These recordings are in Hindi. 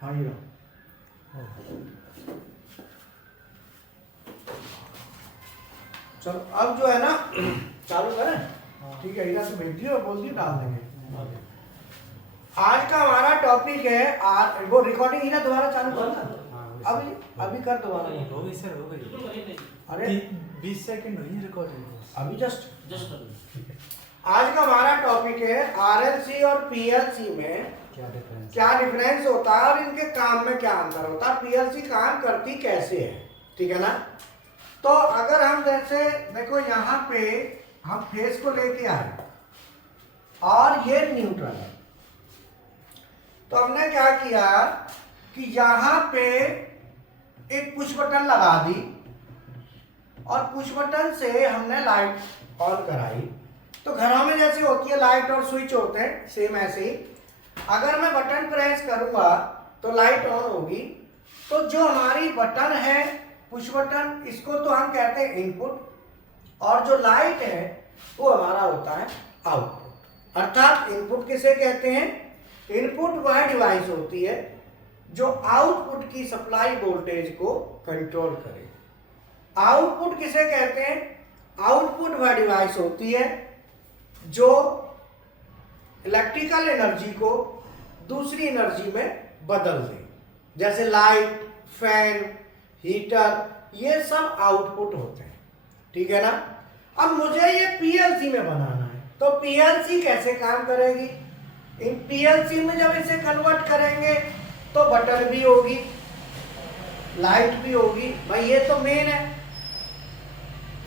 हाँ ये चलो अब जो है ना चालू करें। ठीक है, इधर से भेज दियो और बोल दियो डाल देंगे। आज का हमारा टॉपिक है वो रिकॉर्डिंग इधर दोबारा चालू करना। अभी अभी कर दोबारा। हो गई सर, हो गई। अरे 20 सेकंड हुई रिकॉर्डिंग अभी जस्ट आज का हमारा टॉपिक है आरएलसी और पीएलसी में क्या डिफरेंस होता है और इनके काम में क्या अंतर होता है, पीएलसी काम करती कैसे है। ठीक है ना। तो अगर हम जैसे देखो यहाँ पे हम फेस को लेके आए और ये न्यूट्रल है, तो हमने क्या किया कि यहाँ पे एक पुश बटन लगा दी और पुश बटन से हमने लाइट ऑन कराई। तो घरों में जैसे होती है लाइट और स्विच होते हैं, सेम ऐसे ही अगर मैं बटन प्रेस करूंगा तो लाइट ऑन होगी। तो जो हमारी बटन है पुश बटन, इसको तो हम कहते हैं इनपुट, और जो लाइट है वो हमारा होता है आउटपुट। अर्थात इनपुट किसे कहते हैं? इनपुट वह डिवाइस होती है जो आउटपुट की सप्लाई वोल्टेज को कंट्रोल करे। आउटपुट किसे कहते हैं? आउटपुट वह डिवाइस होती है जो इलेक्ट्रिकल एनर्जी को दूसरी एनर्जी में बदल दे। जैसे लाइट, फैन, हीटर, ये सब आउटपुट होते हैं। ठीक है ना। अब मुझे ये पीएलसी में बनाना है, तो पीएलसी कैसे काम करेगी? इन पीएलसी में जब इसे कन्वर्ट करेंगे तो बटन भी होगी, लाइट भी होगी, भाई ये तो मेन है।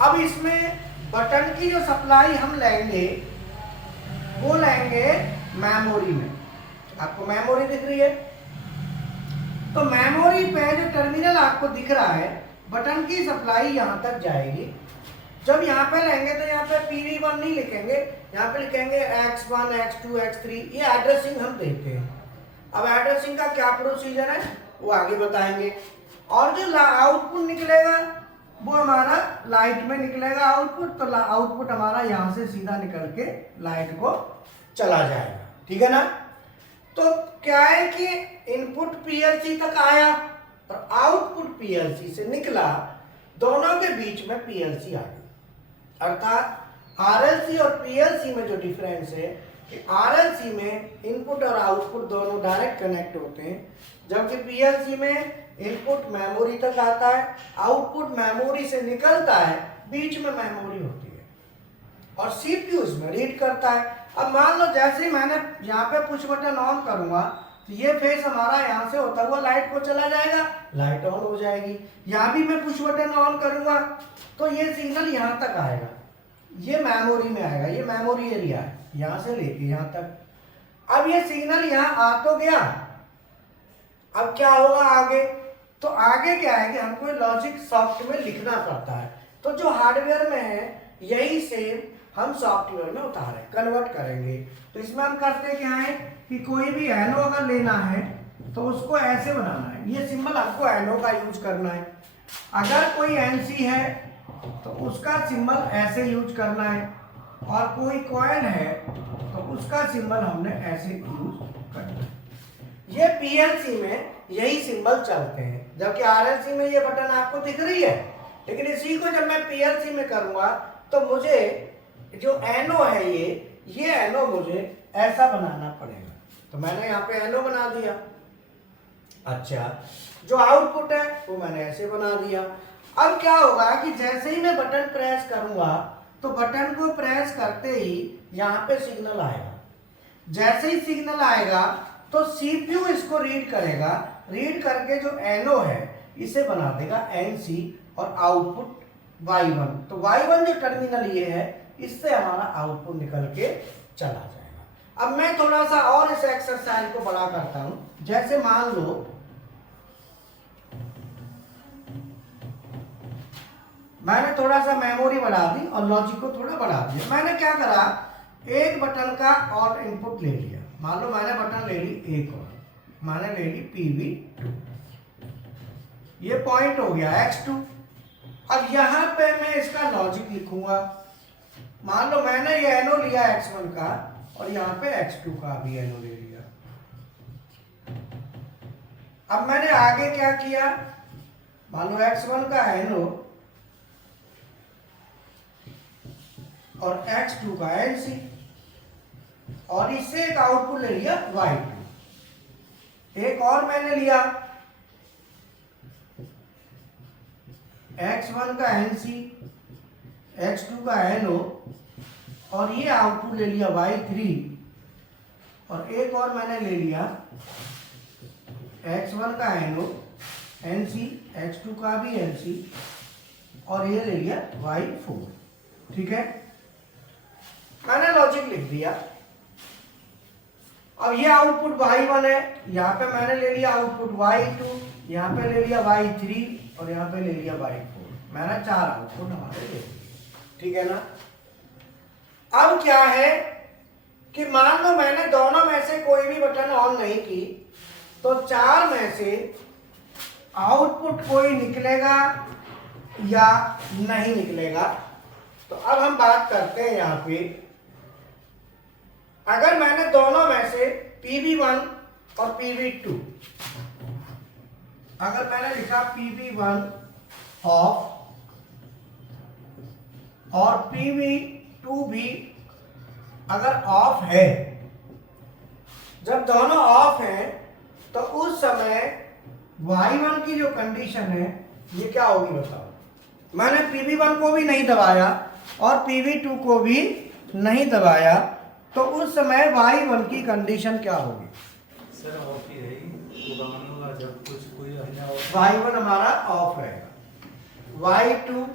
अब इसमें बटन की जो सप्लाई हम लेंगे वो लेंगे मेमोरी में। आपको मेमोरी दिख रही है, तो मेमोरी पे जो टर्मिनल आपको दिख रहा है, बटन की सप्लाई यहां तक जाएगी। जब यहाँ पे लेंगे तो यहाँ पे PV1 नहीं लिखेंगे, यहाँ पे लिखेंगे X1, X2, X3। ये एड्रेसिंग हम देते हैं। अब एड्रेसिंग का क्या प्रोसीजर है वो आगे बताएंगे। और जो आउटपुट निकलेगा वो हमारा लाइट में निकलेगा आउटपुट, तो आउटपुट हमारा यहाँ से सीधा निकल के लाइट को चला जाएगा। ठीक है ना। तो क्या है कि इनपुट पीएलसी तक आया और आउटपुट पीएलसी से निकला, दोनों के बीच में पीएलसी आ गई। अर्थात आरएलसी और पीएलसी में जो डिफरेंस है कि आरएलसी में इनपुट और आउटपुट दोनों डायरेक्ट कनेक्ट होते हैं, जबकि पीएलसी में इनपुट मेमोरी तक आता है, आउटपुट मेमोरी से निकलता है, बीच में मेमोरी होती है और सीपीयू इसमें रीड करता है। अब मान लो जैसे ही मैंने यहाँ पे पुश बटन ऑन करूंगा तो ये फेस हमारा यहाँ से होता हुआ लाइट को चला जाएगा, लाइट ऑन हो जाएगी। यहाँ भी मैं पुश बटन ऑन करूंगा तो ये सिग्नल यहाँ तक आएगा, ये मेमोरी में आएगा, ये मेमोरी एरिया है, यहाँ से लेके यहाँ तक। अब ये सिग्नल यहाँ आ तो गया, अब क्या होगा आगे? तो आगे क्या है कि हमको लॉजिक सॉफ्ट में लिखना पड़ता है। तो जो हार्डवेयर में है यही सेम हम सॉफ्टवेयर में उतारे कन्वर्ट करेंगे। तो इसमें हम करते क्या है कि कोई भी एनो अगर लेना है तो उसको ऐसे बनाना है, ये सिंबल आपको एनो का यूज करना है। अगर कोई एनसी है तो उसका सिंबल ऐसे यूज करना है, और कोई कॉइन है तो उसका सिंबल हमने ऐसे यूज करना है। ये पीएलसी में यही सिंबल चलते हैं, जबकि आरएलसी में ये बटन आपको दिख रही है। लेकिन इसी को जब मैं पीएलसी में करूंगा तो मुझे जो एनो है ये एनो मुझे ऐसा बनाना पड़ेगा। तो मैंने यहाँ पे एनो बना दिया। अच्छा, जो आउटपुट है वो मैंने ऐसे बना दिया। अब क्या होगा कि जैसे ही मैं बटन प्रेस करूंगा तो बटन को प्रेस करते ही यहाँ पे सिग्नल आएगा। जैसे ही सिग्नल आएगा तो सीपीयू इसको रीड करेगा, रीड करके जो एनो है इसे बना देगा एनसी और आउटपुट Y1। तो Y1 जो टर्मिनल ये है, इससे हमारा आउटपुट निकल के चला जाएगा। अब मैं थोड़ा सा और इस एक्सरसाइज को बड़ा करता हूं। जैसे मान लो मैंने थोड़ा सा मेमोरी बढ़ा दी और लॉजिक को थोड़ा बढ़ा दिया। मैंने क्या करा, एक बटन का और इनपुट ले लिया। मान लो मैंने बटन ले ली एक और, मैंने ले ली PV2, ये पॉइंट हो गया X2। अब यहाँ पे मैं इसका लॉजिक लिखूंगा। मान लो मैंने ये एनो लिया X1 का और यहाँ पे X2 का भी एनो ले लिया। अब मैंने आगे क्या किया, मान लो x1 का NO और x2 का NC, और इससे एक आउटपुट ले लिया y2। एक और मैंने लिया x1 का NC, x2 का NO, और ये आउटपुट ले लिया y3, और एक और मैंने ले लिया x1 का NO, NC, x2 का भी NC, और ये ले लिया y4। ठीक है, मैंने लॉजिक लिख दिया। अब ये आउटपुट y1 है, यहाँ पे मैंने ले लिया आउटपुट y2, यहाँ पे ले लिया y3, और यहाँ पे ले लिया y4। मैंने 4 आउटपुट हमारे ले लिए। ठीक है ना। अब क्या है कि मान लो मैंने दोनों में से कोई भी बटन ऑन नहीं की, तो 4 में से आउटपुट कोई निकलेगा या नहीं निकलेगा। तो अब हम बात करते हैं यहाँ पे, अगर मैंने दोनों में से PB1 और PB2, अगर मैंने लिखा PB1 ऑफ और PB2 भी अगर ऑफ है, जब दोनों ऑफ हैं तो उस समय y1 की जो कंडीशन है ये क्या होगी बताओ। मैंने PB1 को भी नहीं दबाया और PB2 को भी नहीं दबाया, तो उस समय y1 की कंडीशन क्या होगी। सर ऑफ ही रहेगी, वो ऑन होगा जब कुछ कोई अन्य y1 हमारा ऑफ रहेगा। y2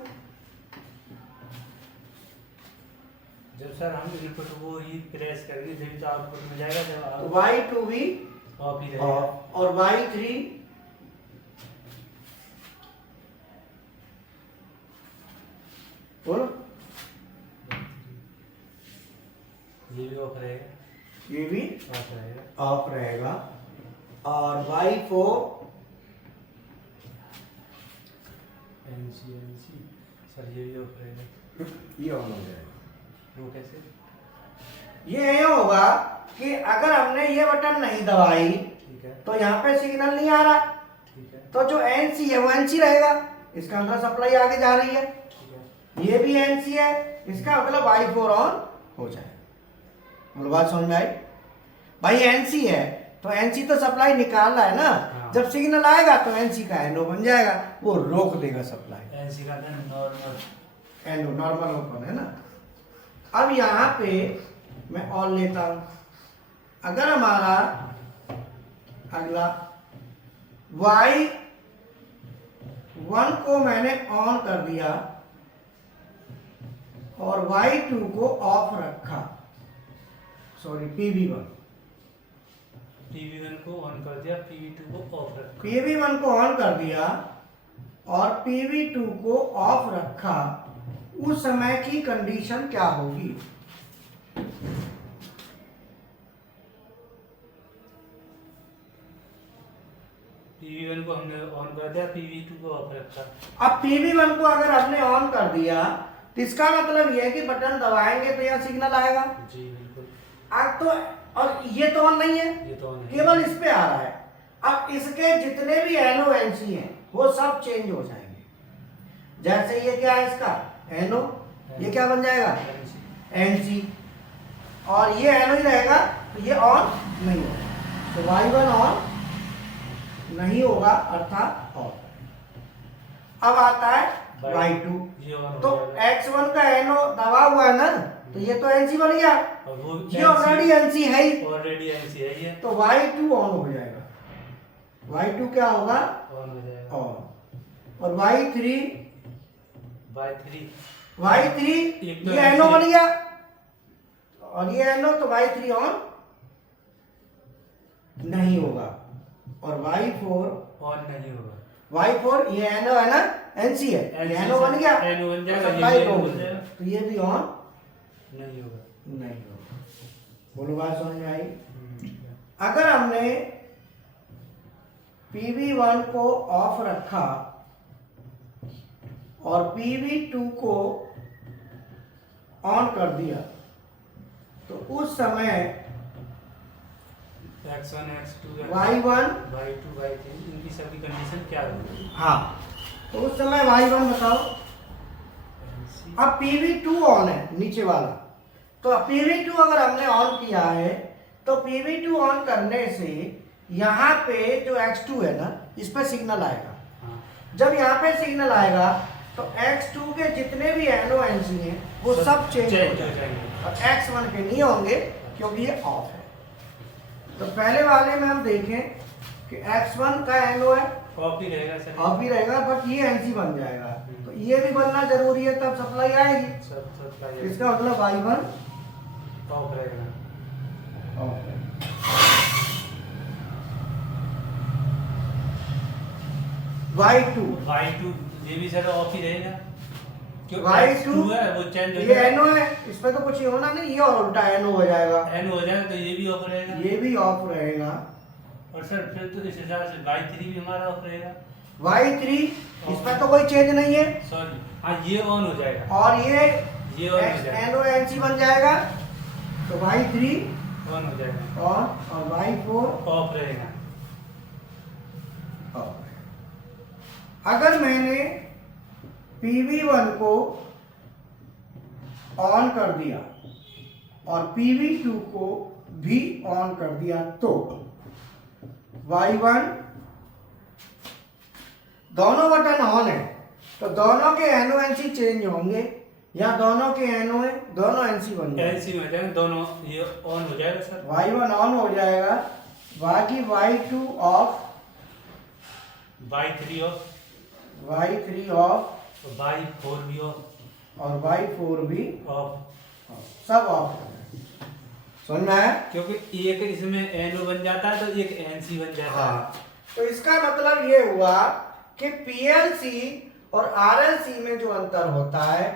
जब सर हम इनपुट को ही प्रेस करेंगे जब तो आउटपुट में जाएगा, जब y2 भी ऑफ ही रहेगा। ऑफ, और y3 बोलो, ये भी ऑफ रहेगा, ये भी ऑफ रहेगा। ऑफ रहेगा, और y4 NC सर ये भी ऑफ रहेगा। ये ऑन हो जाएगा। वो कैसे? ये होगा कि अगर हमने ये बटन नहीं दबाई ठीक है, तो यहाँ पे सिग्नल नहीं आ रहा, ठीक है, तो जो NC है वो NC रहेगा, इसका अंदर सप्लाई आगे जा रही है। ठीक है। ये भी NC है, इसका मतलब y4 ऑन हो जाए। बोलो बात समझ में आई। भाई NC है तो NC तो सप्लाई निकाल रहा है ना, हाँ। जब सिग्नल आएगा तो NC का NO बन जाएगा, वो रोक देगा सप्लाई। NC का नॉर्मल NO नॉर्मल ओपन है ना। अब यहाँ पे मैं ऑन लेता हूं, अगर हमारा अगला y1 को मैंने ऑन कर दिया और y2 को ऑफ रखा, सॉरी PB1 को ऑन कर दिया, PB2 को ऑफ रखा। PB1 को ऑन कर दिया और PB2 को ऑफ रखा, उस समय की कंडीशन क्या होगी। PB1 को हमने ऑन कर दिया, PB2 को ऑफ रखा। अब PB1 को अगर हमने ऑन कर दिया तो इसका मतलब यह है कि बटन दबाएंगे तो यह सिग्नल आएगा। जी बिल्कुल। अब तो, और ये तो ऑन नहीं है, ये तो ऑन है। केवल इस पे आ रहा है। अब इसके जितने भी NO NC हैं वो सब चेंज हो जाएंगे। जैसे ये क्या है, इसका NO, ये क्या बन जाएगा NC, और ये NO ही रहेगा तो ये ऑन नहीं होगा, तो y1 ऑन नहीं होगा अर्थात ऑफ। अब आता है y2, ये ऑन तो हो जाएगा। x1 का NO दबा हुआ है ना, तो ये तो NC बन गया, और वो ये ऑलरेडी NC है ही, ऑलरेडी NC है ये, तो y2 ऑन हो जाएगा। y2 क्या होगा, ऑन हो जाएगा। ऑन, और y3 एक तो ये NC NO बन गया, और ये NO, तो y3 ऑन नहीं होगा, और y4 ऑन नहीं होगा। y4 ये NO है ना, NC है, ये NC NO बन गया, NO बन जाएगा, सप्लाई ये भी हो बन गई, जाएगा। तो ये भी ऑन नहीं होगा। नहीं होगा। बोलो बात समझ में आई। अगर हमने PB1 को ऑफ रखा और PB2 को ऑन कर दिया, तो उस समय X1 X2 Y1 Y2 Y3 इनकी सबकी कंडीशन क्या होगी? हाँ, तो उस समय Y1 बताओ। अब PV2 ऑन है नीचे वाला, तो PV2 अगर हमने ऑन किया है तो PV2 ऑन करने से यहाँ पे जो X2 है ना, इस पे सिग्नल आएगा। हाँ। जब यहाँ पे सिग्नल आएगा तो X2 के जितने भी NONC हैं वो सब चेंज हो जाएंगे और X1 के नहीं होंगे क्योंकि ये ऑफ है। तो पहले वाले में हम देखें कि X1 का NO है, ऑफ ही रहेगा सर। ऑफ ही रहेगा, बट ये NC बन जाएगा, तो ये भी बनना जरूरी है, तब सप्लाई आएगी। सब सप्लाई इसका मतलब Y1 ऑफ रहेगा। ऑफ है। Y2 Y2 ये भी सर ऑफ ही रहेगा। क्यों? Y2 X2 है वो चेंज हो ये जाएगा। NO है, इसमें तो कुछ ही होना नहीं, ये और उल्टा NO हो जाएगा, N हो जाएगा तो ये भी ऑफ रहेगा। ये भी ऑफ रहेगा। और सर फिर तो इस हिसाब से Y3 भी हमारा ऑफ रहेगा। Y3 इसमें तो कोई चेंज नहीं है, सॉरी हाँ ये ऑन हो जाएगा। और ये ऑन हो जाएगा। NONC बन जाएगा, तो Y3 ऑन हो जाएगा और Y4 ऑफ रहेगा। ऑफ। अगर मैंने PV1 को ऑन कर दिया और PV2 को भी ऑन कर दिया तो Y1 दोनों बटन ऑन है, तो दोनों के NONC चेंज होंगे या दोनों के NO दोनों NC बन जाएंगे। NC में जाएगा दोनों, ये ऑन हो जाएगा सर। Y1 ऑन हो जाएगा, बाकी Y2 of, Y3 of Y3 of और Y4 भी ऑफ और Y4 भी ऑफ। सब ऑफ। समझ में आया? क्योंकि एक इसमें NO बन जाता है तो एक NC बन जाता है। हाँ, तो इसका मतलब ये हुआ कि PLC और RLC में जो अंतर होता है,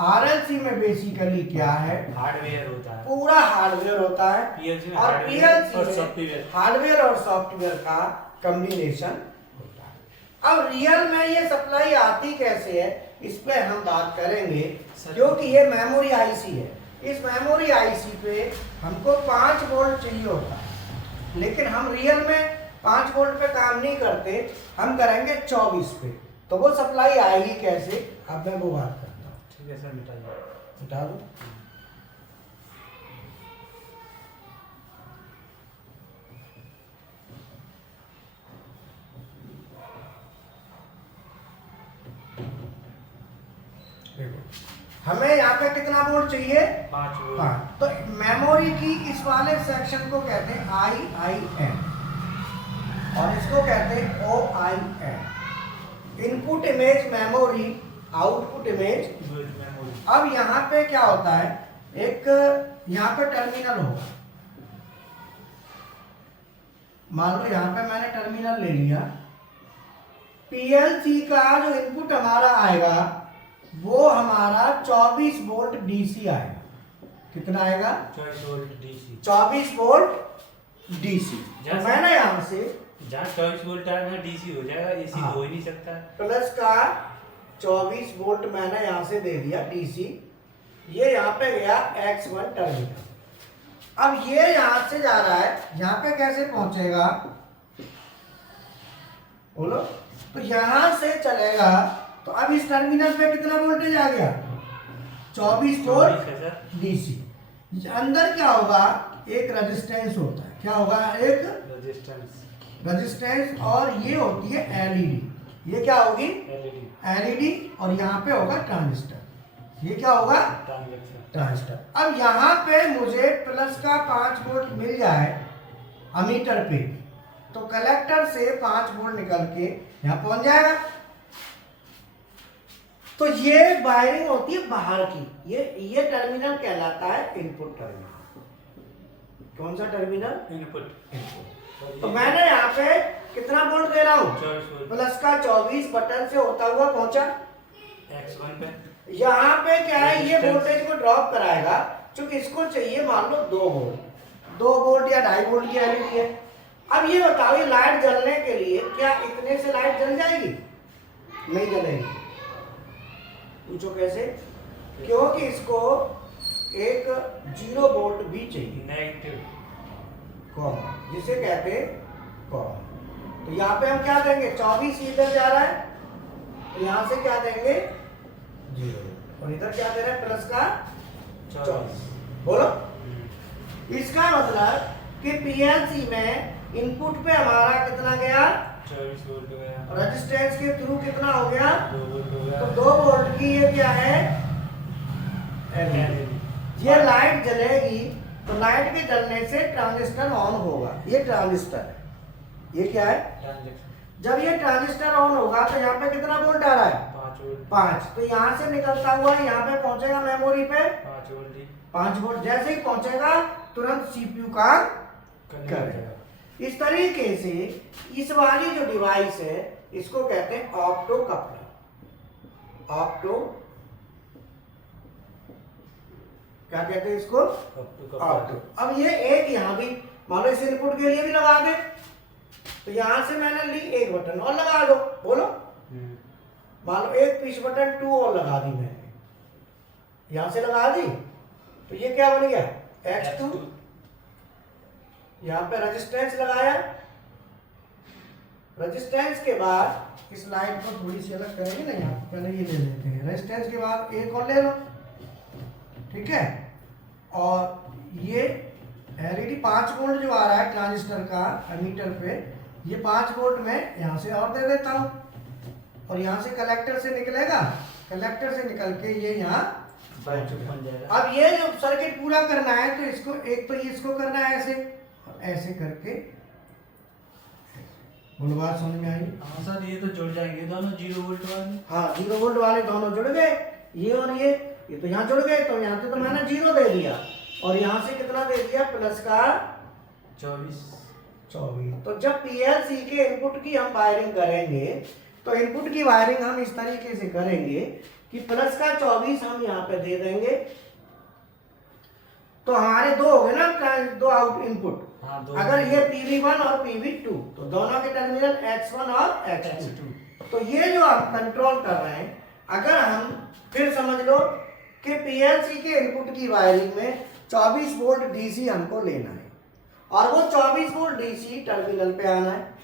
RLC में बेसिकली क्या है, हार्डवेयर होता है, पूरा हार्डवेयर होता है, PLC में और हार्डवेयर PLC और में सॉफ्टवेयर। हार्डवेयर और सॉफ्टवेयर का कॉम्बिनेशन होता है। अब रियल में ये सप्लाई आती कैसे है, इस पे हम बात करेंगे, क्योंकि ये मेमोरी आईसी है। इस मेमोरी आईसी पे हमको 5 वोल्ट चाहिए होता है, लेकिन हम रियल में 5 वोल्ट पे काम नहीं करते, हम करेंगे 24 पे। तो वो सप्लाई आएगी कैसे, अब मैं वो बात करता हूँ। ठीक है सर, मिटाइए। उठा दो। हमें यहाँ पे कितना वोल्ट चाहिए, 5 वोल्ट। हाँ, तो मेमोरी की इस वाले सेक्शन को कहते हैं IIM और इसको कहते हैं OIM, input image memory, output image memory. अब यहाँ पे क्या होता है, एक यहाँ पे टर्मिनल होगा, मान लो यहाँ पे मैंने टर्मिनल ले लिया। PLC का जो इनपुट हमारा आएगा वो हमारा 24 वोल्ट DC आएगा। कितना आएगा, 24 वोल्ट DC। 24 volt DC। तो मैंने यहाँ से जहाँ 24 वोल्ट आएगा DC हो जाएगा, AC हाँ, हो ही नहीं सकता। प्लस का 24 वोल्ट मैंने यहाँ से दे दिया DC, ये यहाँ पे गया X1 टर्मिनल। अब ये यहाँ से जा रहा है, यहाँ पे कैसे पहुंचेगा बोलो, तो यहाँ से चलेगा, तो अब इस टर्मिनल पे कितना वोल्टेज आ गया, 24 वोल्ट DC। अंदर क्या होगा, एक रेजिस्टेंस होता है, क्या होगा, एक रेजिस्टेंस, और ये होती है LED। ये क्या होगी, LED, और यहाँ पे होगा ट्रांजिस्टर। ये क्या होगा, ट्रांजिस्टर। अब यहाँ पे मुझे प्लस का 5 वोल्ट मिल जाए अमीटर पे, तो कलेक्टर से 5 वोल्ट निकल के यहाँ पहुंच जाएगा। तो ये वायरिंग होती है बाहर की, ये टर्मिनल कहलाता है इनपुट टर्मिनल। कौन सा टर्मिनल, इनपुट। तो मैंने यहाँ पे कितना वोल्ट दे रहा हूँ, प्लस का 24 बटन से होता हुआ पहुंचा X1 पे। यहाँ पे क्या है, ये वोल्टेज को ड्रॉप कराएगा, क्योंकि इसको चाहिए मान लो 2 वोल्ट, 2 वोल्ट या 2.5 वोल्ट की एलईडी है। अब ये बताओ, ये लाइट जलने के लिए क्या इतने से लाइट जल जाएगी, नहीं जलेगी। पूछो कैसे, क्योंकि इसको एक 0 वोल्ट भी चाहिए, नेगेटिव। कॉमा, जिसे कहते हैं कॉमा। तो यहाँ पे हम क्या देंगे, 24 इधर जा रहा है तो यहाँ से क्या देंगे 0, और इधर क्या दे रहे हैं प्लस का 24। बोलो, इसका मतलब कि पीएलसी में इनपुट पे हमारा कितना गया 24 वोल्ट गया, रेजिस्टेंस के थ्रू कितना हो गया 2 वोल्ट हो गया। तो 2 वोल्ट की ये क्या है LED। ये लाइट जलेगी तो लाइट के जलने से ट्रांजिस्टर ऑन होगा। ये ट्रांजिस्टर है, ये क्या है ट्रांजैक्शन जब ये ट्रांजिस्टर ऑन होगा तो यहाँ पे कितना वोल्ट आ रहा है 5 वोल्ट, 5। तो यहाँ से निकलता हुआ यहाँ पे पहुंचेगा मेमोरी पे 5 वोल्ट ही 5 वोल्ट। जैसे ही पहुंचेगा तुरंत सीपीयू काम करने करेगा। लगेगा। इस तरीके से इस वाली जो डिवाइस है इसको कहते हैं ऑप्टो कपलर। ऑप्टो क्या कहते हैं इसको ऑप्टो। अब ये एक यहाँ भी मान लो इस इनपुट के लिए भी लगा दे तो यहां से मैंने ली एक बटन और लगा दो। बोलो, मान लो एक पुश बटन 2 और लगा दी मैंने, यहां से लगा दी तो ये क्या बन गया X2। यहां पे रेजिस्टेंस लगाया, रेजिस्टेंस के बाद इस लाइट को थोड़ी सी अलग करेंगे ना, यहाँ पहले ये ले लेते हैं। रेजिस्टेंस के बाद एक और ले लो, ठीक है। और ये एलईडी 5 वोल्ट जो आ रहा है ट्रांजिस्टर का एमीटर पे, ये 5 वोल्ट में यहाँ से और दे देता हूँ और यहाँ से कलेक्टर से निकलेगा, कलेक्टर से निकल के ये यहाँ बन जाएगा। अब ये जो सर्किट पूरा करना है तो इसको एक तो इसको करना है ऐसे और ऐसे करके। बोलो, बात समझ में आई? हाँ सर, ये तो जुड़ जाएंगे दोनों 0 वोल्ट वाले। हाँ, 0 वोल्ट वाले दोनों जुड़ गए, ये और ये तो यहाँ जुड़ गए। तो यहाँ से तो मैंने 0 दे दिया और यहाँ से कितना दे दिया प्लस का 24। तो जब पीएलसी के इनपुट की हम वायरिंग करेंगे तो इनपुट की वायरिंग हम इस तरीके से करेंगे कि प्लस का 24 हम यहाँ पे दे देंगे। तो हमारे दो हो गए ना, दो आउट इनपुट। हाँ, अगर ये PV1 और PV2 तो दोनों के टर्मिनल X1 और X2। तो ये जो आप कंट्रोल कर रहे हैं, अगर हम फिर समझ लो कि पीएलसी के इनपुट की वायरिंग में 24 वोल्ट डीसी हमको लेना है और वो 24 वोल्ट डीसी टर्मिनल पे आना है।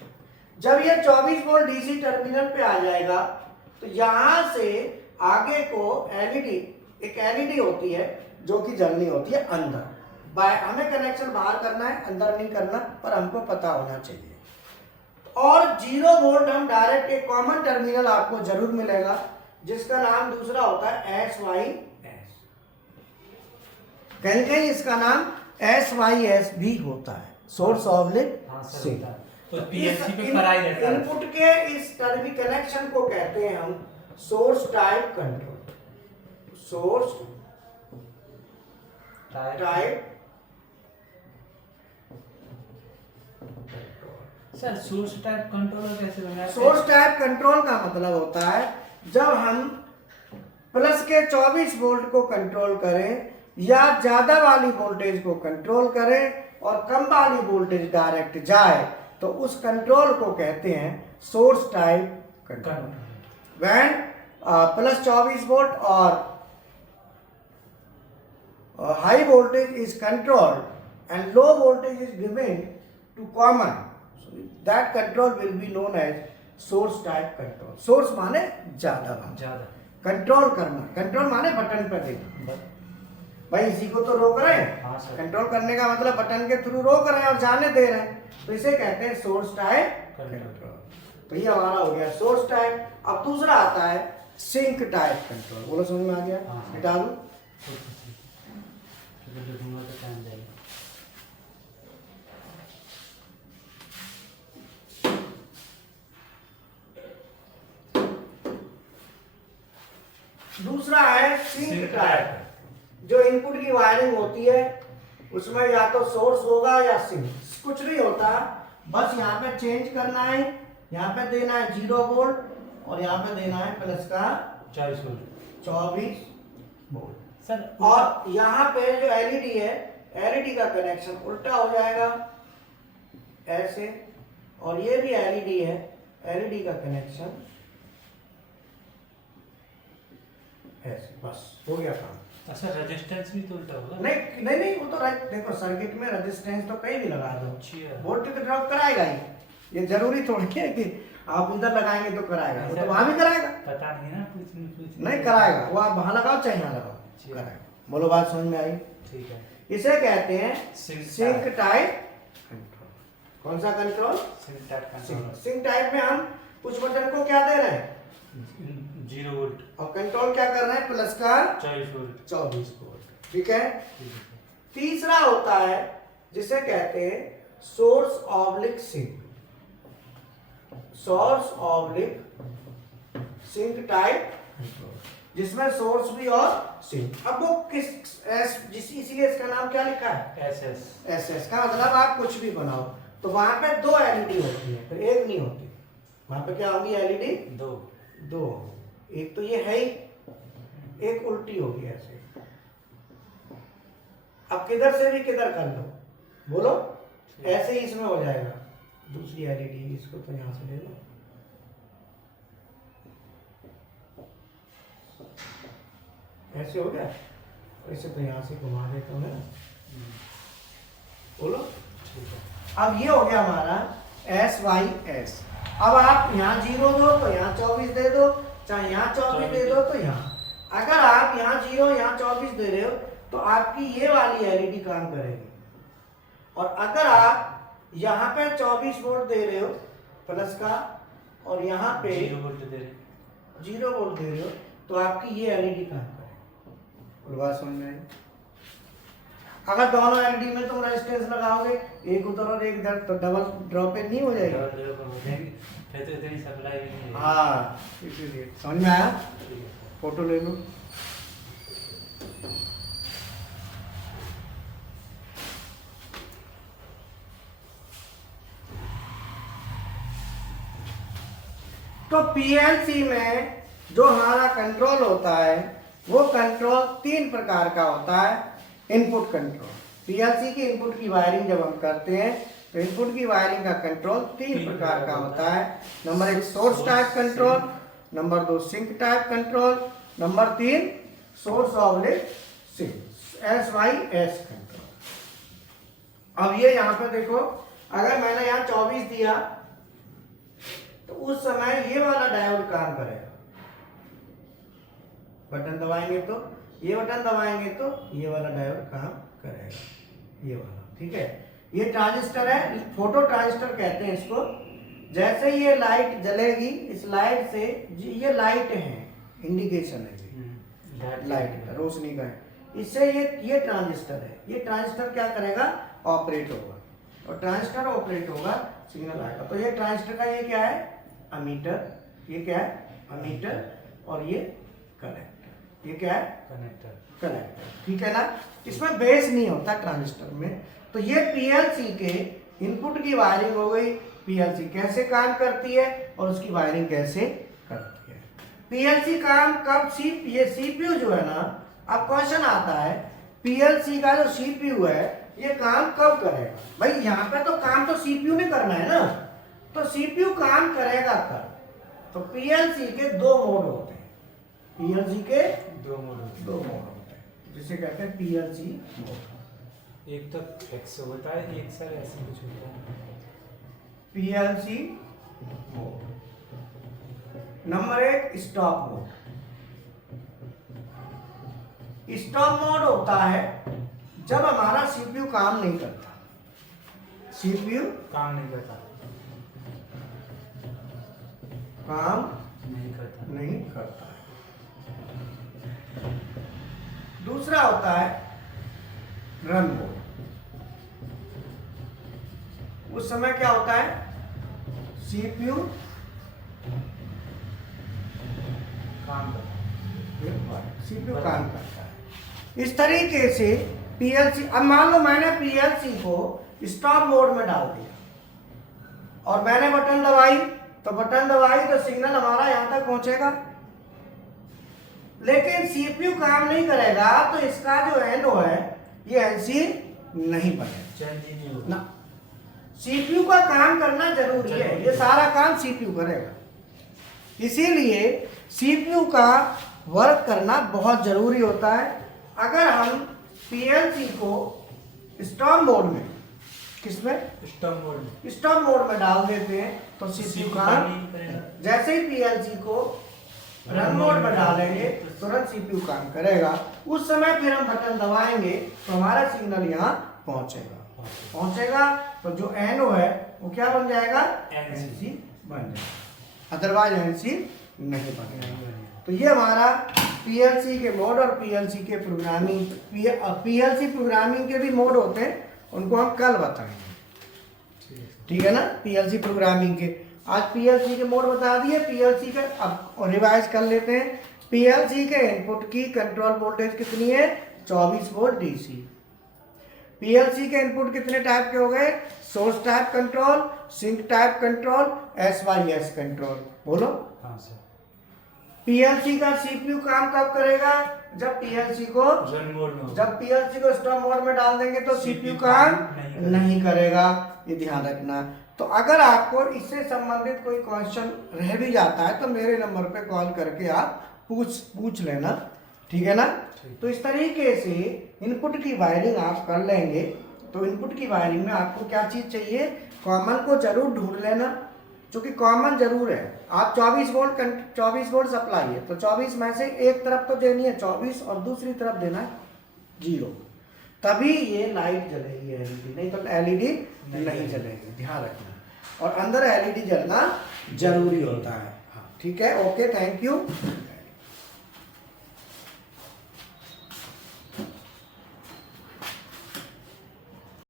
जब ये 24 वोल्ट डीसी टर्मिनल पे आ जाएगा तो यहां से आगे को एलईडी, एक एलईडी होती है जो कि जलनी होती है अंदर। हमें कनेक्शन बाहर करना है, अंदर नहीं करना, पर हमको पता होना चाहिए। और 0 वोल्ट हम डायरेक्ट एक कॉमन टर्मिनल आपको जरूर मिलेगा जिसका नाम दूसरा होता है SYS। कहीं कहीं इसका नाम SYS भी होता है, सोर्स ऑब्लिक सिग्नल। तो पीएलसी पे कराई रहता है। इनपुट के इस टर्मिनल कनेक्शन को कहते हैं हम source type control. Source type sir, source type controller कैसे बनाया? सोर्स टाइप कंट्रोल का मतलब होता है जब हम प्लस के 24 वोल्ट को कंट्रोल करें या ज्यादा वाली वोल्टेज को कंट्रोल करें और कम वाली वोल्टेज डायरेक्ट जाए तो उस कंट्रोल को कहते हैं source type control. When plus 24 volt और high voltage is controlled and low voltage is given to common, so that control will be known as source type control। source माने ज्यादा, कंट्रोल करना, कंट्रोल माने बटन पर देना। भाई इसी को तो रोक रहे हैं। हाँ सर। कंट्रोल करने का मतलब बटन के थ्रू रोक रहे हैं और जाने दे रहे हैं, तो इसे कहते हैं सोर्स टाइप कंट्रोल। तो ये हमारा हो गया सोर्स टाइप। अब दूसरा आता है सिंक टाइप कंट्रोल। बोलो, समझ में आ गया? हटा दूं? दूसरा है सिंक टाइप। जो इनपुट की वायरिंग होती है उसमें या तो सोर्स होगा या सिंक, कुछ नहीं होता, बस यहाँ पे चेंज करना है। यहाँ पे देना है 0 वोल्ट और यहाँ पे देना है प्लस का 24 वोल्ट। सर, और यहाँ पे जो एलईडी है, एलईडी का कनेक्शन उल्टा हो जाएगा ऐसे, और ये भी एलईडी है, एलईडी का कनेक्शन ऐसे। बस हो गया काम। अच्छा, रेजिस्टेंस भी तो उल्टा होगा। नहीं नहीं नहीं, वो तो देखो सर्किट में रेजिस्टेंस तो कहीं भी लगा दो, अच्छा। वोल्टेज तो ड्रॉप कराएगा ही। ये जरूरी थोड़ी है कि आप इधर लगाएंगे तो कराएगा, वो तो ऐसा वहां भी कराएगा। पता नहीं ना, कुछ नहीं कराएगा, वो आप वहां लगाओ चाहे यहाँ लगाओ, अच्छा। कराएगा। बोलो बात समझ में आई? ठीक है। इसे कहते हैं Sync sink type। Type control. कौन सा control? Sink type controller. Sink type में हम उस बटन को क्या दे रहे हैं? 0 वोल्ट, और कंट्रोल क्या कर रहे हैं? प्लस का 24 वोल्ट। 24 वोल्ट। ठीक है। ठीक है। तीसरा होता है जिसे कहते हैं source oblique sink. Source oblique sink type control, जिसमें सोर्स भी और सिंक। अब वो इसीलिए इसका नाम क्या लिखा है? एसएस का मतलब आप कुछ भी बनाओ तो वहां पे 2 एलईडी होती है, फिर एक नहीं होती। वहां पे क्या होगी? एलईडी 2 होगी। एक तो ये है ही, एक उल्टी होगी ऐसे। अब किधर से भी किधर कर लो, बोलो, ऐसे ही इसमें हो जाएगा। दूसरी एलईडी इसको तो यहां से ले लो, ऐसे हो गया। ऐसे तो यहां से घुमा देता हूं ना, बोलो। ठीक है। अब ये हो गया हमारा SYS। अब आप यहाँ 0 दो तो यहाँ 24 दे दो, चाहे यहाँ 24 दे दो तो यहाँ। अगर आप यहाँ 0 यहाँ 24 दे रहे हो तो आपकी ये वाली एलईडी काम करेगी। और अगर आप यहाँ पे 24 वोल्ट दे रहे हो प्लस का, और यहाँ पे 0 वोल्ट दे रहे 0 वोल्ट दे रहे हो, तो आपकी ये एलईडी काम करेगी। और बात समझ में आई? अगर दोनों एलईडी में तुम रेजिस्टेंस लगाओगे, एक उधर और एक इधर, तो डबल ड्रॉप इन नहीं हो जाएगा। फिर तो इतनी सप्लाई भी नहीं है। हाँ, इसीलिए समझ में आया? ठीक है। फोटो ले लो। तो पीएलसी में जो हमारा कंट्रोल होता है वो कंट्रोल 3 प्रकार का होता है। इनपुट कंट्रोल, पीएलसी की इनपुट की वायरिंग जब हम करते हैं तो इनपुट की वायरिंग का कंट्रोल 3 प्रकार का होता है। Number 1 source type control, number 2 sink type control, number 3 source oblique sink, SYS control. अब ये यहाँ पे देखो, अगर मैंने यहाँ 24 दिया तो उस समय ये वाला डायोड काम करेगा। बटन दबाएंगे तो ये, बटन दबाएंगे तो ये वाला डायोड काम करेगा, ये वाला। ठीक है। ये ट्रांजिस्टर है, फोटो ट्रांजिस्टर कहते हैं इसको। जैसे ये लाइट जलेगी, इस लाइट से, ये लाइट है, इंडिकेशन है, लाइट का, रोशनी का है, इससे ये ट्रांजिस्टर है। ये ट्रांजिस्टर क्या करेगा? ऑपरेट होगा, और ट्रांजिस्टर ऑपरेट होगा, सिग्नल आएगा। तो ये ट्रांजिस्टर का ये क्या है? अमीटर। ये क्या है? अमीटर। और ये कनेक्टर। ये क्या है? कनेक्टर। ठीक है ना? इसमें बेस नहीं होता ट्रांजिस्टर में। तो ये पीएलसी के इनपुट की वायरिंग हो गई। पीएलसी कैसे काम करती है और उसकी वायरिंग कैसे करती है। पीएलसी काम कब? ये सीपीयू जो है ना, अब क्वेश्चन आता है पीएलसी का जो सीपीयू है ये काम कब करेगा? भाई यहाँ पे तो काम तो सीपीयू ने करना है ना, तो सीपीयू काम करेगा कब? तो पीएलसी के 2 मोड होते हैं। पीएलसी के 2 मोड होते हैं, जिसे कहते हैं पीएलसी मोड। एक तो फिक्स होता है, एक सर ऐसे कुछ होता है। PLC mode. Number 1 stop mode. Stop mode होता है जब हमारा सीपीयू काम नहीं करता। सीपीयू काम नहीं करता नहीं करता है। दूसरा होता है रन मोड। उस समय क्या होता है? सीपीयू काम करता है। इस तरीके से पीएलसी, अब मान लो मैंने पीएलसी को स्टॉप मोड में डाल दिया और मैंने बटन दबाई, तो सिग्नल हमारा यहां तक पहुंचेगा, लेकिन सीपीयू काम नहीं करेगा तो इसका जो एनो है ये एनसी नहीं बनेगा ना। सीपीयू का काम करना जरूरी है, ये सारा काम सीपीयू करेगा। इसीलिए सीपीयू का वर्क करना बहुत जरूरी होता है। अगर हम पीएलसी को स्टॉप मोड में, किसमें, स्टॉप मोड में डाल देते हैं तो सीपीयू काम, जैसे ही पीएलसी को रन मोड में डालेंगे तुरंत सीपीयू काम करेगा। उस समय फिर हम बटन दबाएंगे तो हमारा सिग्नल यहाँ पहुंचेगा तो जो एनओ है वो क्या बन जाएगा, एनसी बन जाएगा, अदरवाइज एनसी नहीं बनेगा। तो ये हमारा पीएलसी के मोड और पीएलसी के प्रोग्रामिंग, पीएलसी प्रोग्रामिंग के भी मोड होते हैं, उनको हम कल बताएंगे, ठीक है ना। पीएलसी प्रोग्रामिंग के आज पीएलसी के मोड बता दिए, पीएलसी का अब रिवाइज कर लेते हैं। पीएलसी के इनपुट की कंट्रोल वोल्टेज कितनी है, 24 वोल्ट डीसी। पीएलसी के इनपुट कितने टाइप के हो गए, source type control, sink type control, SYS control. बोलो। हाँ सर। पीएलसी का सीपीयू काम कब करेगा, जब पीएलसी को स्टॉप मोड में डाल देंगे तो सीपीयू काम नहीं करेगा, ये ध्यान रखना। तो अगर आपको इससे संबंधित कोई क्वेश्चन रह भी जाता है तो मेरे नंबर पे कॉल करके आप पूछ लेना, ठीक है ना। तो इस तरीके से इनपुट की वायरिंग आप कर लेंगे। तो इनपुट की वायरिंग में आपको क्या चीज़ चाहिए, कॉमन को जरूर ढूंढ लेना, क्योंकि कॉमन जरूर है। आप 24 वोल्ट सप्लाई है तो 24 में से एक तरफ तो देनी है 24 और दूसरी तरफ देना है 0, तभी ये लाइट जलेगी एलईडी, नहीं तो एलईडी नहीं जलेगी, ध्यान रखना। और अंदर एलईडी जलना जरूरी होता है। ठीक है, ओके, थैंक यू।